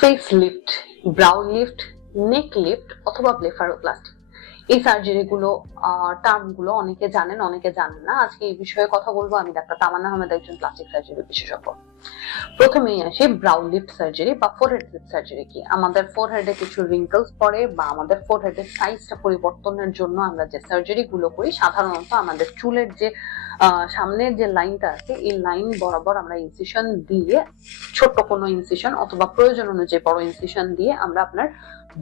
Face lift, brow lift, নেক lift অথবা blepharoplasty, এই surgery গুলো টার্ম গুলো অনেকে জানেন, অনেকে জানেন না। আজকে এই বিষয়ে কথা বলবো। আমি ডাক্তার তামান্না আহমেদ, একজন প্লাস্টিক সার্জারি বিশেষজ্ঞ। প্রথমেই আসি ব্রাউ লিফট সার্জারি বা ফোরহেড লিফট সার্জারি কি। আমাদের ফোরহেডে কিছু রিঙ্কলস পড়ে বা আমাদের ফোরহেডের সাইজটা পরিবর্তনের জন্য আমরা যে সার্জারি গুলো করি, সাধারণত আমাদের চুলের যে সামনের যে লাইনটা আছে এই লাইন বরাবর আমরা ইনসিশন দিয়ে, ছোট্ট কোনো ইনসিশন অথবা প্রয়োজন অনুযায়ী বড় ইনসিশন দিয়ে আমরা আপনার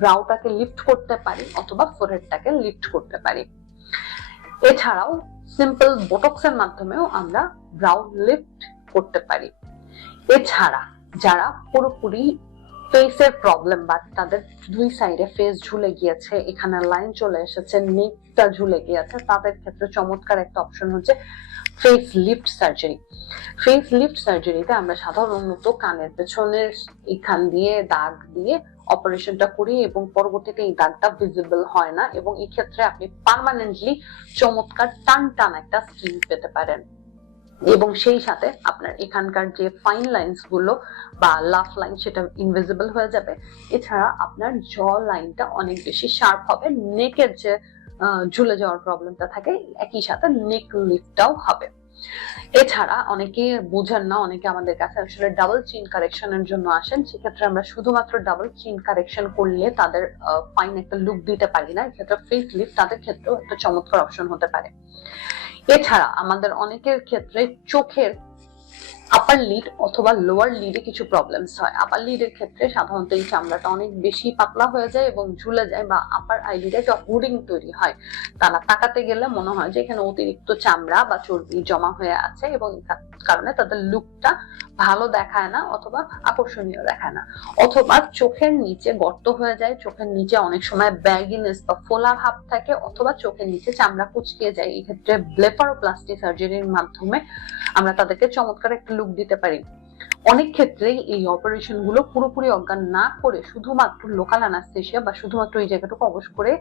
ব্রাউটাকে লিফট করতে পারি অথবা ফোরহেডটাকে লিফট করতে পারি। এছাড়াও সিম্পল বোটক্সের মাধ্যমেও আমরা ব্রাউ লিফট করতে পারি। এছাড়া যারা পুরোপুরি ফেসের প্রবলেম বা তাদের দুই সাইডে ফেস ঝুলে গিয়েছে, এখানে লাইন চলে এসেছে, নেকটা ঝুলে গিয়েছে, তাদের ক্ষেত্রে চমৎকার একটা অপশন হচ্ছে face lift surgery. Face lift সার্জারিতে আমরা সাধারণত কানের পেছনের এখান দিয়ে দাগ দিয়ে অপারেশনটা করি এবং পরবর্তীতে এই দাগটা ভিজিবল হয় না, এবং এই ক্ষেত্রে আপনি পার্মানেন্টলি চমৎকার টান টান একটা স্কিন পেতে পারেন এবং সেই সাথে আপনার এখানকার যে ফাইন লাইন্স গুলো বা লাফ লাইন সেটা ইনভিজিবল হয়ে যাবে। এছাড়া আপনার জ লাইনটা অনেক বেশি শার্প হবে, নেকের যে ঝুলে যাওয়ার প্রবলেমটা থাকে একই সাথে নেক লিফটটাও হবে। এছাড়া অনেকে বোঝেন না, অনেকে আমাদের কাছে আসলে ডাবল চিন কারেকশনের জন্য আসেন। সেক্ষেত্রে আমরা শুধুমাত্র ডাবল চিন কারেকশন করলে তাদের ফাইন একটা লুক দিতে পারি না। এক্ষেত্রে ফেস লিফট তাদের ক্ষেত্রেও একটা চমৎকার অপশন হতে পারে। এছাড়া আমাদের অনেকের ক্ষেত্রে চোখের আপার লিড অথবা লোয়ার লিডে কিছু প্রবলেমস হয়। আপার লিডের ক্ষেত্রে সাধারণত এই চামড়াটা অনেক বেশি পাতলা হয়ে যায় এবং ঝুলে যায়, বা আপার আইলিডে একটা হুডিং তৈরি হয়। তারা তাকাতে গেলে মনে হয় যে এখানে অতিরিক্ত চামড়া বা চর্বি জমা হয়ে আছে এবং কারণে তাদের লুকটা ভালো দেখায় না অথবা আকর্ষণীয় দেখায় না। অথবা চোখের নিচে গর্ত হয়ে যায়, চোখের নিচে অনেক সময় ব্যাগিনেস বা ফোলা ভাব থাকে, অথবা চোখের নিচে চামড়া কুচকে যায়। এই ক্ষেত্রে ব্লেফারোপ্লাস্টি সার্জারির মাধ্যমে আমরা তাদেরকে চমৎকার একটা লুক দিতে পারি। অনেক ক্ষেত্রেই এই অপারেশন গুলো পুরোপুরি অজ্ঞান না করে শুধুমাত্র লোকাল অ্যানাস্থেসিয়া বা শুধুমাত্র এই জায়গাটুকু অবশ করে